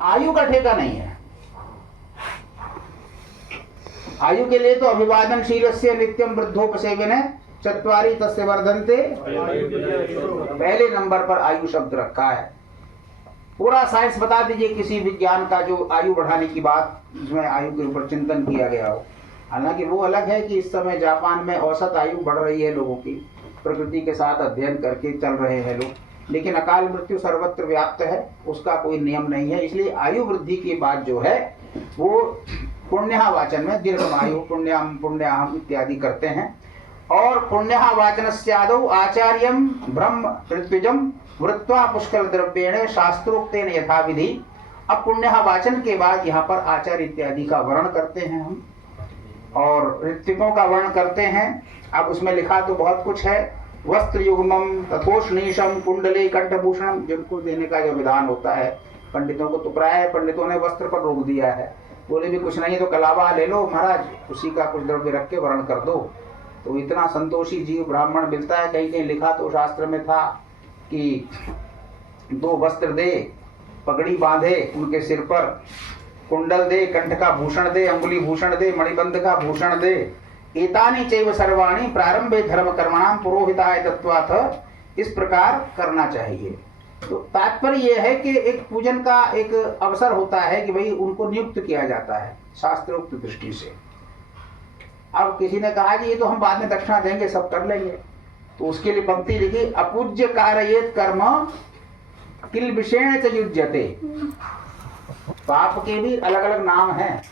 आयु का ठेका नहीं है। आयु के लिए तो अभिवादनशीलस्य नित्यम वृद्धोपसेवने चत्वारि तस्य वर्धन्ते, पहले नंबर पर आयु शब्द रखा है। पूरा साइंस बता दीजिए किसी विज्ञान का जो आयु बढ़ाने की बात, जिसमें आयु के ऊपर चिंतन किया गया हो। हालांकि वो अलग है कि इस समय जापान में औसत आयु बढ़ रही है लोगों की, प्रकृति के साथ अध्ययन करके चल रहे हैं लोग, लेकिन अकाल मृत्यु सर्वत्र व्याप्त है, उसका कोई नियम नहीं है। इसलिए आयु वृद्धि की बात जो है वो पुण्यवाचन में दीर्घमायु पुण्याम पुण्याहम इत्यादि करते हैं। और पुण्यवाचनस्यादौ आचार्यम ब्रह्म ऋत्विजम वृत्वा पुष्कर द्रव्येण शास्त्रोक्तेन यथाविधि। अब पुण्यवाचन के बाद यहाँ पर आचार्य इत्यादि का वर्ण करते हैं हम, और ऋत्विकों का वर्ण करते हैं। अब उसमें लिखा तो बहुत कुछ है, वस्त्र युग्मम तथोष्णीशम कुंडले कंठभूषणम, जिनको देने का जो विधान होता है पंडितों को, तो प्राय पंडितों ने वस्त्र पर रोक दिया है, बोले भी कुछ नहीं तो कलावा ले लो महाराज, उसी का कुछ द्रव्य रख के वर्ण कर दो, तो इतना संतोषी जीव ब्राह्मण मिलता है। कहीं कहीं लिखा तो शास्त्र में था कि 2 वस्त्र दे, पगड़ी बांधे उनके सिर पर, कुंडल दे, कंठ का भूषण दे, अंगुली भूषण दे, मणिबंध का भूषण दे, एतानि चैव सर्वाणि प्रारंभे धर्म कर्मणाम पुरोहिताय तत्वाथ, इस प्रकार करना चाहिए। तो तात्पर्य यह है कि एक पूजन का एक अवसर होता है कि भाई उनको नियुक्त किया जाता है शास्त्रोक्त दृष्टि से। अब किसी ने कहा कि ये तो हम बाद में दक्षिणा देंगे, सब कर लेंगे, तो उसके लिए पंक्ति लिखी, अपूज्य कारयेत कर्म किल्बिषेण च युज्यते। पाप के भी अलग अलग नाम हैं,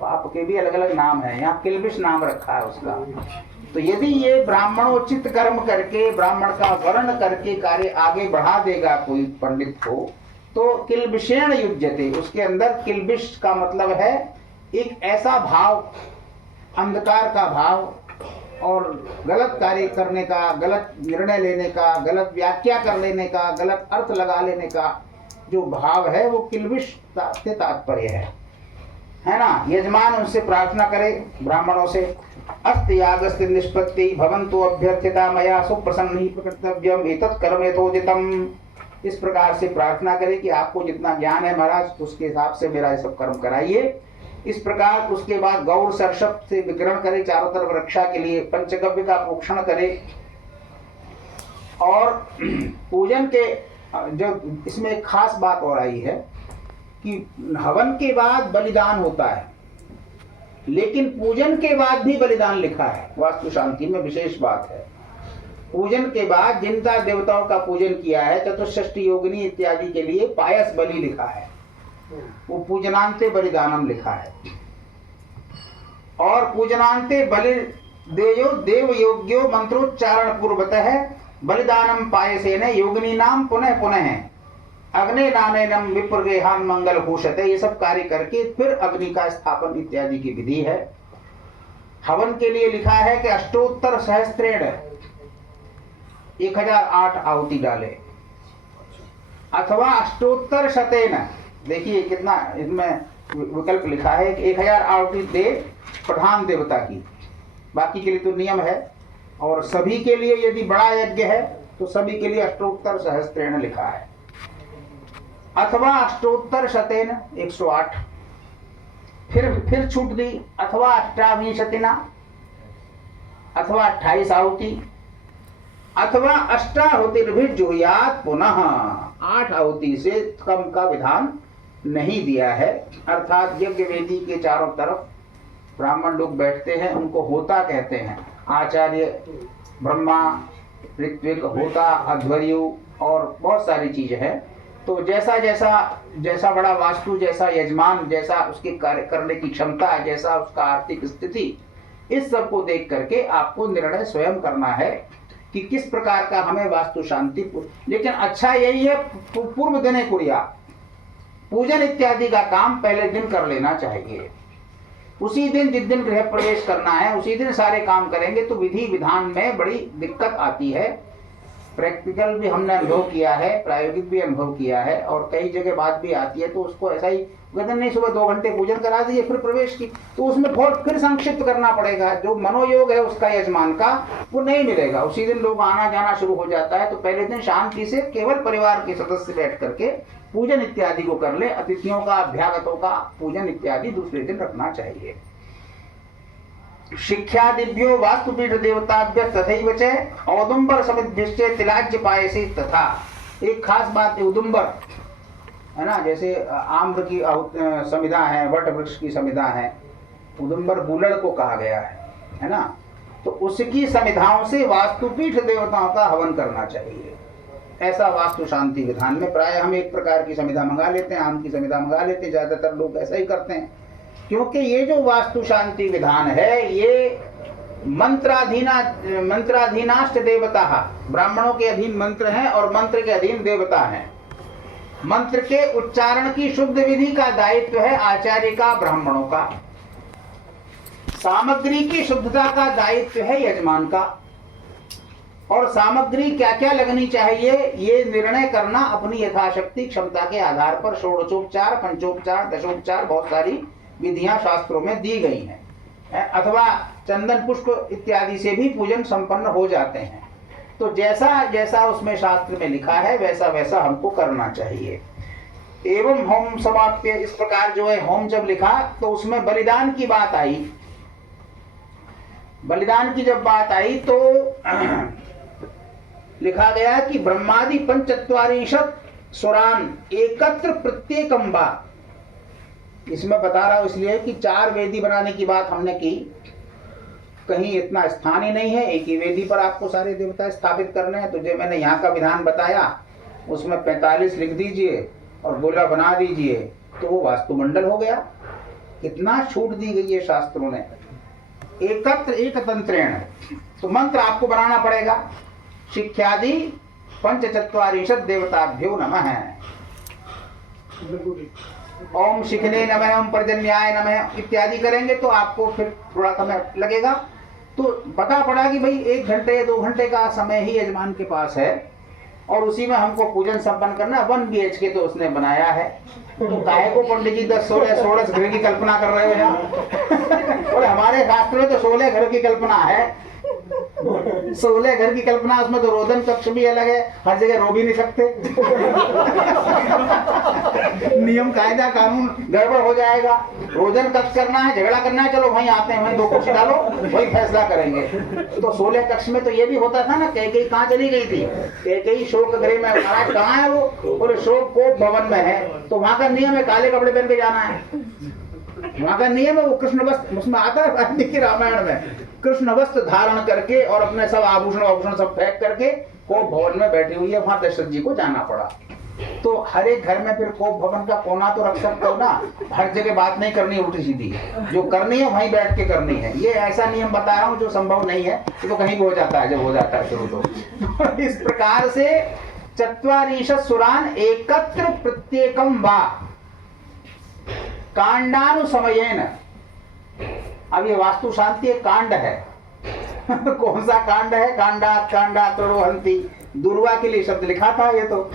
पाप के भी अलग अलग नाम है, यहाँ किल्बिष नाम रखा है उसका। तो यदि ये ब्राह्मणोचित कर्म करके, ब्राह्मण का वर्ण करके कार्य आगे बढ़ा देगा कोई पंडित को, तो किल्बिषेण युज्यते, उसके अंदर किल्बिष का मतलब है एक ऐसा भाव, अंधकार का भाव और गलत कार्य करने का, गलत निर्णय लेने का, गलत व्याख्या कर लेने का, गलत अर्थ लगा लेने का जो भाव है, वो किल्बिष से तात्पर्य है ना। यजमान उनसे प्रार्थना करे ब्राह्मणों से, अस्त यागस्ति निष्पत्ति भवन्तु अभ्यर्थिता मया सुप्रसन्नहि प्रकर्तव्यम एतत् कर्म यथोदितम। इस प्रकार से प्रार्थना करे कि आपको जितना ज्ञान है महाराज उसके हिसाब से मेरा ये सब कर्म कराइए। इस प्रकार उसके बाद गौर सरसप से विकरण करे, चारों तरफ रक्षा के लिए पंचगव्य का पोषण करे। और पूजन के जो इसमें एक खास बात और आई है कि हवन के बाद बलिदान होता है, लेकिन पूजन के बाद भी बलिदान लिखा है। वास्तु शांति में विशेष बात है, पूजन के बाद जिनका देवताओं का पूजन किया है, चतुष्षष्टि योगिनी इत्यादि के लिए पायस बलि लिखा है, वो पूजनांते बलिदानम लिखा है। और पूजनांते बलि देयो देव योग्यो मंत्रोच्चारण पूर्वतः बलिदानम पायसेन योगिनी नाम पुनः पुनः अग्नि नानेनम विप्रगेहान मंगल भूषते। ये सब कार्य करके फिर अग्नि का स्थापन इत्यादि की विधि है। हवन के लिए लिखा है कि अष्टोत्तर सहस्त्रेण 1008 आहुति डाले, अथवा अष्टोत्तर शतेन, देखिए कितना इसमें विकल्प लिखा है कि 1000 आहुति दे प्रधान देवता की, बाकी के लिए तो नियम है। और सभी के लिए यदि बड़ा यज्ञ है तो सभी के लिए अष्टोत्तर सहस्त्रेण लिखा है, अथवा अष्टोत्तर शतेन 108, फिर छूट दी, अथवा अष्टाविंशतिना, अथवा 28 आहुति, अथवा अष्टाहुतिर्भिर्जुहुयात् पुनः, 8 आहुति से कम का विधान नहीं दिया है। अर्थात यज्ञ वेदी के चारों तरफ ब्राह्मण लोग बैठते हैं, उनको होता कहते हैं। आचार्य ब्रह्मा, ऋत्विक, होता, अध्वर्यु और बहुत सारी चीजें हैं। तो जैसा जैसा जैसा बड़ा वास्तु, जैसा यजमान, जैसा उसके कार्य करने की क्षमता, जैसा उसका आर्थिक स्थिति, इस सब को देख करके आपको निर्णय स्वयं करना है कि किस प्रकार का हमें वास्तु शांति। लेकिन अच्छा यही है पूर्व दिने कुरिया, पूजन इत्यादि का काम पहले दिन कर लेना चाहिए। उसी दिन जिस दिन गृह प्रवेश करना है उसी दिन सारे काम करेंगे तो विधि विधान में बड़ी दिक्कत आती है। प्रैक्टिकल भी हमने अनुभव किया है, प्रायोगिक भी अनुभव किया है, और कई जगह बात भी आती है तो उसको ऐसा ही कहते नहीं, सुबह 2 घंटे पूजन करा दीजिए फिर प्रवेश की, तो उसमें बहुत फिर संक्षिप्त करना पड़ेगा। जो मनोयोग है उसका यजमान का वो नहीं मिलेगा। उसी दिन लोग आना जाना शुरू हो जाता है, तो पहले दिन शांति से केवल परिवार के सदस्य बैठ करके पूजन इत्यादि को कर ले। अतिथियों का, अभ्यागतों का पूजन इत्यादि दूसरे दिन रखना चाहिए। शिक्षादिभ्यो वास्तुपीठ देवताभ्य तथैव च औदुंबर समिद्भिश्च तिलाज्य पायसी। तथा एक खास बात है, उदुंबर है ना, जैसे आम्र की समिधा है, वट वृक्ष की समिधा है, उदुंबर बुलड़ को कहा गया है ना, तो उसकी समिधाओं से वास्तुपीठ देवताओं का हवन करना चाहिए। ऐसा वास्तु शांति विधान में प्राय हम एक प्रकार की समिधा मंगा लेते हैं, आम की समिधा मंगा लेते हैं, ज्यादातर लोग ऐसा ही करते हैं। क्योंकि ये जो वास्तु शांति विधान है ये मंत्राधीनाष्ट देवता, ब्राह्मणों के अधीन मंत्र हैं और मंत्र के अधीन देवता हैं। मंत्र के उच्चारण की शुद्ध विधि का दायित्व है आचार्य का, ब्राह्मणों का। सामग्री की शुद्धता का दायित्व है यजमान का, और सामग्री क्या क्या लगनी चाहिए ये निर्णय करना अपनी यथाशक्ति क्षमता के आधार पर। षोडशोपचार, पंचोपचार, दशोपचार बहुत सारी विधियां शास्त्रों में दी गई हैं, अथवा चंदन पुष्प इत्यादि से भी पूजन संपन्न हो जाते हैं। तो जैसा जैसा उसमें शास्त्र में लिखा है वैसा वैसा हमको करना चाहिए। एवं होम समाप्य, इस प्रकार जो है होम जब लिखा तो उसमें बलिदान की बात आई। बलिदान की जब बात आई तो लिखा गया कि ब्रह्मादि 45 सुरान एकत्र प्रत्येकम बा। इसमें बता रहा हूं इसलिए कि 4 वेदी बनाने की बात हमने की, कहीं इतना स्थान ही नहीं है, एक ही वेदी पर आपको सारे देवता स्थापित करने हैं। तो जो मैंने यहाँ का विधान बताया उसमें 45 लिख दीजिए और गोला बना दीजिए, तो वो वास्तुमंडल हो गया। कितना छूट दी गई है शास्त्रों ने। एकत्र एक तंत्रेण, तो मंत्र आपको बनाना पड़ेगा। शिक्षादि 45 देवताभ्यो नमः, ओम शिखने नमः, ओम पर्जन्याय नमः इत्यादि करेंगे तो आपको फिर थोड़ा समय लगेगा। तो पता पड़ा कि भाई 1 घंटे या 2 घंटे का समय ही यजमान के पास है और उसी में हमको पूजन संपन्न करना। 1 BHK तो उसने बनाया है, तो काहे को पंडित जी 10-16 घर की कल्पना कर रहे हो यहाँ। और हमारे शास्त्र में तो 16 घर की कल्पना है, 16 घर की कल्पना। उसमें तो रोदन कक्ष भी अलग है, हर जगह रो भी नहीं सकते। नियम कायदा कानून गड़बड़ हो जाएगा। रोदन कक्ष करना है, झगड़ा करना है, चलो वहीं आते हैं, वहीं 2 कुर्सी डालो, वही फैसला करेंगे। तो 16 कक्ष में तो ये भी होता था ना, कैकेयी कहाँ चली गई थी, कैकेयी शोक गृह में, महाराज कहाँ है वो, और शोक को भवन में है। तो वहां का नियम है काले कपड़े पहन के जाना है, वहां का नियम है। वो कृष्ण वस्त्र, उसमें आता है वाल्मीकि रामायण में, कृष्ण वस्त्र धारण करके और अपने सब आभूषण सब फेंक करके कोप भवन में बैठी हुई है, वहां दशरथ जी को जाना पड़ा। तो हर एक घर में फिर कोप भवन का कोना तो रख सकते हो ना, हर जगह बात नहीं करनी उल्टी सीधी, जो करनी है वहीं बैठ के करनी है। ये ऐसा नियम बता रहा हूँ जो संभव नहीं है, तो कहीं भी हो जाता है जब हो जाता है शुरू तो। इस प्रकार से 44 सुरान एकत्र प्रत्येकम वा कांडानुसमयेन। अब ये वास्तु शांति एक कांड है। कौन सा कांड है? कांडा तरोहंती, दुर्वा के लिए शब्द लिखा था ये तो।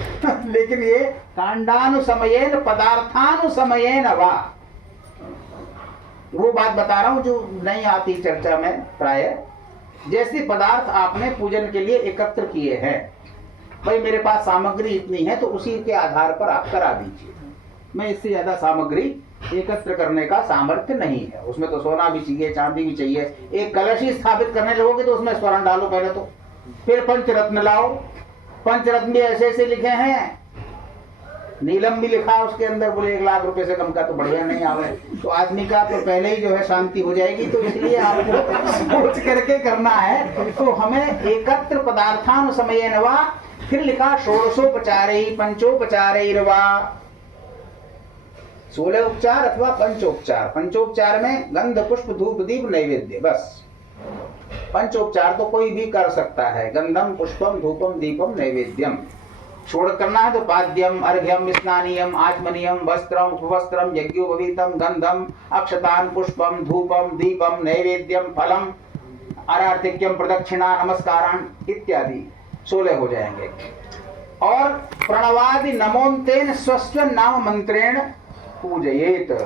लेकिन ये कांडानुसमयेन पदार्थानुसमयेन वा, वो बात बता रहा हूं जो नहीं आती चर्चा में प्राय। जैसे पदार्थ आपने पूजन के लिए एकत्र किए हैं, भाई मेरे पास सामग्री इतनी है तो उसी के आधार पर आप करा दीजिए। मैं इससे ज्यादा सामग्री एकत्र करने का सामर्थ्य नहीं है। उसमें तो सोना भी चाहिए, चांदी भी चाहिए। एक कलश ही स्थापित करने लगोगे तो उसमें स्वर्ण डालो पहले तो, फिर पंचरत्न लाओ। पंचरत्न भी ऐसे ऐसे लिखे हैं, नीलम भी लिखा उसके अंदर, बोले 1 लाख रुपए से कम का तो बढ़िया नहीं आवे। तो आदमी का तो पहले ही जो है शांति हो जाएगी। तो इसलिए आपको सोच करके करना है। तो हमें एकत्र पदार्थानुसमयेन वा, फिर लिखा षोडशोपचारै पंचोपचारैर्वा, 16 उपचार अथवा पंचोपचार। पंचोपचार में गंध पुष्प धूप दीप नैवेद्य, बस। पंचोपचार तो कोई भी कर सकता है, गंधम पुष्पम धूपम दीपम नैवेद्यम। छोड़ करना है तो पाद्यम अर्घ्यम स्नानीयम आचमनीयम वस्त्रम उपवस्त्रम यज्ञोपवीतम गंधम अक्षतान पुष्पम धूपम दीपम नैवेद्यम फलम अरार्तिक्यम प्रदक्षिणा नमस्कारान इत्यादि। 16 हो जाएंगे। और प्रणवादि नमोन्तेन स्वस्व नाम मंत्रेण पूजयेत।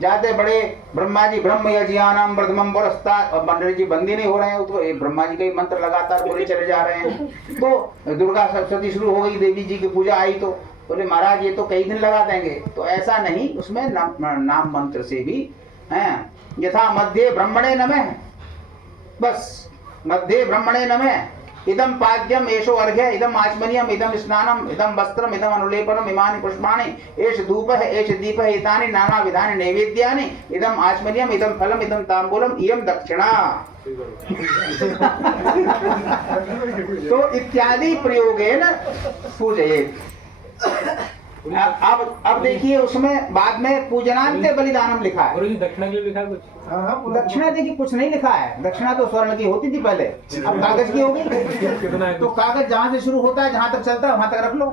जाते बड़े ब्रह्मा जी ब्रह्म यज्ञानाम प्रथमम पुरस्ता, अब मंडली जी बंदी नहीं हो रहे हैं, तो ये ब्रह्मा जी के मंत्र लगातार बोले चले जा रहे हैं। तो दुर्गा सप्तशती शुरू हो गई, देवी जी की पूजा आई, तो बोले महाराज ये तो कई दिन लगा देंगे। तो ऐसा नहीं, उसमें नाम मंत्र से भी हैं। यथा मध्य ब्रह्मणे नमः, बस मध्य ब्रह्मणे नमः, इदम पाद्यम एषो अर्घ्य, इदम आचमनीयम, इदम स्नानम, इदम वस्त्रम, इदम अनुलेपनम, इमानि पुष्पाणि, एष धूपः, एष दीपः, एतानि नाना विधानि नैवेद्यानि, इदम आचमनीयम, इदम फलम, इदम तांबूलम, इयं दक्षिणा। तो इत्यादि प्रयोगेन पूजयेत्। अब देखिए उसमें बाद में पूजनांते बलिदानम लिखा है। गुरुजी दक्षिणा के लिए लिखा है कुछ? दक्षिणा देखिए कुछ नहीं लिखा है। दक्षिणा तो स्वर्ण की होती थी पहले, अब कागज की हो गई। तो कागज जहाँ से शुरू होता है जहाँ तक चलता है वहां तक रख लो।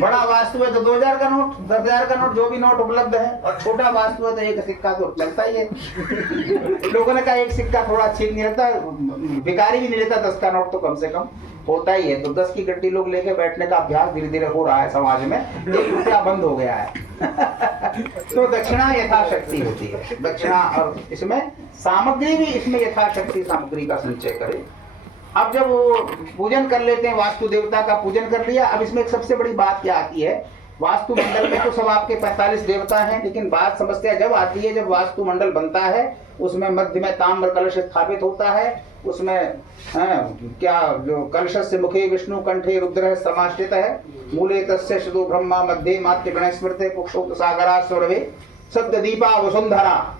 बड़ा वास्तु है तो 2000 का नोट, 10,000 का नोट, जो भी नोट उपलब्ध है। और छोटा वास्तु है तो एक सिक्का तो लगता ही है। लोगों ने कहा एक सिक्का थोड़ा ठीक नहीं लगता, भिखारी भी नहीं लेता 10 का नोट तो कम से कम होता ही है। तो 10 की गड्डी लोग लेके बैठने का अभ्यास धीरे धीरे हो रहा है समाज में, 1 रुपया बंद हो गया है। तो दक्षिणा यथाशक्ति होती है। दक्षिणा, और इसमें सामग्री भी, इसमें यथाशक्ति सामग्री का संचय करें। अब जब वो पूजन कर लेते हैं, वास्तु देवता का पूजन कर लिया, अब इसमें एक सबसे बड़ी बात क्या आती है, वास्तु मंडल में तो सब आपके 45 देवता हैं, लेकिन बात समस्या जब आती है जब वास्तु मंडल बनता है, उसमें मध्य में ताम्र कलश स्थापित होता है, उसमें क्या जो कलश से मुखे विष्णु कंठे रुद्र समाश्रित है, मूले तस्य शुद्धो ब्रह्मा मध्य मात्य गणेश स्मृते पुक्षोक्त सागरा स्वर्वे सत्य दीपा वसुंधरा।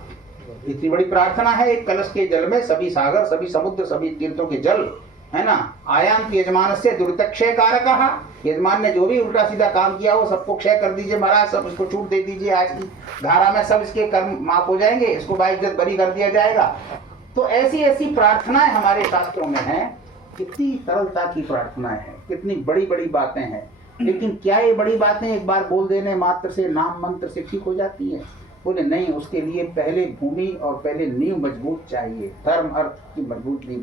इतनी बड़ी प्रार्थना है। एक कलश के जल में सभी सागर, सभी समुद्र, सभी तीर्थों के जल है ना। आयाम यजमान से दुर्तक्षय कारक, यजमान ने जो भी उल्टा सीधा काम किया वो सबको क्षय कर दीजिए महाराज, सब इसको छूट दे दीजिए, आज की धारा में सब इसके कर्म माफ हो जाएंगे, इसको बाइज्जत बरी कर दिया जाएगा। तो ऐसी ऐसी प्रार्थनाएं हमारे शास्त्रों में हैं। कितनी सरलता की प्रार्थनाएं हैं, कितनी बड़ी बड़ी बातें हैं। लेकिन क्या ये बड़ी बातें एक बार बोल देने मात्र से, नाम मंत्र से ठीक हो जाती है? बोले नहीं, उसके लिए पहले भूमि और पहले नींव मजबूत चाहिए, धर्म अर्थ की मजबूत नींव